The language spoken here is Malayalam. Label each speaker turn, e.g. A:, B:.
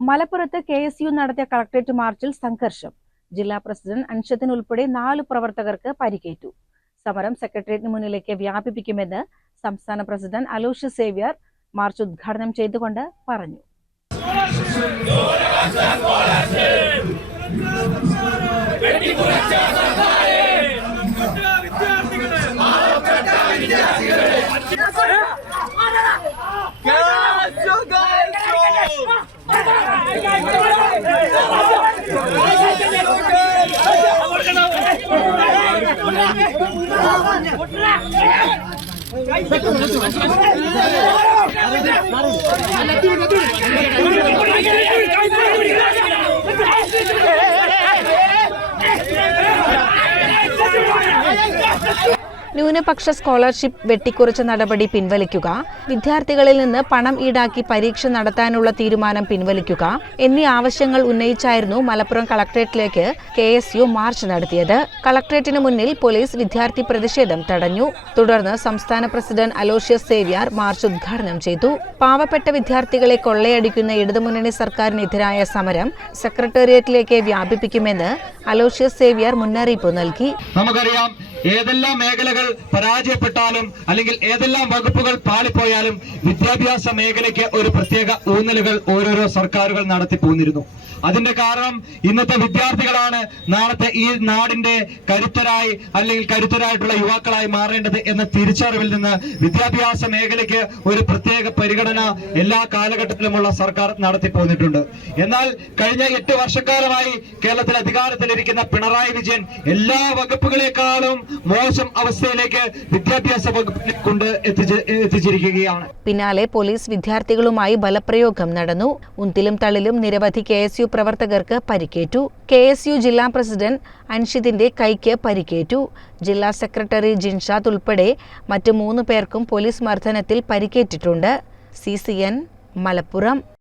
A: മലപ്പുറത്ത് കെ എസ് യു നടത്തിയ കളക്ടറേറ്റ് മാർച്ചിൽ സംഘർഷം. ജില്ലാ പ്രസിഡന്റ് അൻഷത്തിന് ഉൾപ്പെടെ നാല് പ്രവർത്തകർക്ക് പരിക്കേറ്റു. സമരം സെക്രട്ടേറിയറ്റിന് മുന്നിലേക്ക് വ്യാപിപ്പിക്കുമെന്ന് സംസ്ഥാന പ്രസിഡന്റ് അലോഷ്യ സേവ്യർ മാർച്ച് ഉദ്ഘാടനം ചെയ്തുകൊണ്ട് പറഞ്ഞു. கை ന്യൂനപക്ഷ സ്കോളർഷിപ്പ് വെട്ടിക്കുറച്ച നടപടി പിൻവലിക്കുക വിദ്യാർത്ഥികളിൽ നിന്ന് പണം ഈടാക്കി പരീക്ഷ നടത്താനുള്ള തീരുമാനം പിൻവലിക്കുക എന്നീ ആവശ്യങ്ങൾ ഉന്നയിച്ചായിരുന്നു മലപ്പുറം കളക്ടറേറ്റിലേക്ക് കെ മാർച്ച് നടത്തിയത്. കളക്ടറേറ്റിന് മുന്നിൽ പോലീസ് വിദ്യാർത്ഥി പ്രതിഷേധം തടഞ്ഞു. തുടർന്ന് സംസ്ഥാന പ്രസിഡന്റ് അലോഷ്യസ് സേവ്യാർ മാർച്ച് ഉദ്ഘാടനം ചെയ്തു. പാവപ്പെട്ട വിദ്യാർത്ഥികളെ കൊള്ളയടിക്കുന്ന ഇടതുമുന്നണി സർക്കാരിനെതിരായ സമരം സെക്രട്ടേറിയറ്റിലേക്ക് വ്യാപിപ്പിക്കുമെന്ന് അലോഷ്യസ് സേവ്യർ മുന്നറിയിപ്പ് നൽകി.
B: നമുക്കറിയാം ഏതെല്ലാം മേഖലകൾ പരാജയപ്പെട്ടാലും അല്ലെങ്കിൽ ഏതെല്ലാം വകുപ്പുകൾ പാളിപ്പോയാലും വിദ്യാഭ്യാസ മേഖലയ്ക്ക് ഒരു പ്രത്യേക ഊന്നലുകൾ ഓരോരോ സർക്കാരുകൾ നടത്തി പോന്നിരുന്നു. അതിന്റെ കാരണം ഇന്നത്തെ വിദ്യാർത്ഥികളാണ് നാളത്തെ ഈ നാടിന്റെ കരുത്തരായി അല്ലെങ്കിൽ കരുത്തരായിട്ടുള്ള യുവാക്കളായി മാറേണ്ടത് എന്ന തിരിച്ചറിവിൽ നിന്ന് വിദ്യാഭ്യാസ മേഖലയ്ക്ക് ഒരു പ്രത്യേക പരിഗണന എല്ലാ കാലഘട്ടത്തിലുമുള്ള സർക്കാർ നടത്തി പോന്നിട്ടുണ്ട്. എന്നാൽ കഴിഞ്ഞ എട്ട് വർഷക്കാലമായി കേരളത്തിൽ അധികാരത്തിലിരിക്കുന്ന പിണറായി വിജയൻ എല്ലാ വകുപ്പുകളെക്കാളും മോശം അവസ്ഥയിലേക്ക് വിദ്യാഭ്യാസ വകുപ്പിനെ കൊണ്ട് എത്തിച്ച് എത്തിച്ചിരിക്കുകയാണ്.
A: പിന്നാലെ പോലീസ് വിദ്യാർത്ഥികളുമായി ബലപ്രയോഗം നടന്നു. ഉന്തിലും തള്ളിലും നിരവധി കെ എസ് യു പ്രവർത്തകർക്ക് പരിക്കേറ്റു. കെ എസ് യു ജില്ലാ പ്രസിഡന്റ് അൻഷിദിന്റെ കൈക്ക് പരിക്കേറ്റു. ജില്ലാ സെക്രട്ടറി ജിൻഷാദ് ഉൾപ്പെടെ മറ്റ് മൂന്ന് പേർക്കും പോലീസ് മർദ്ദനത്തിൽ പരിക്കേറ്റിട്ടുണ്ട്. C C N Malappuram.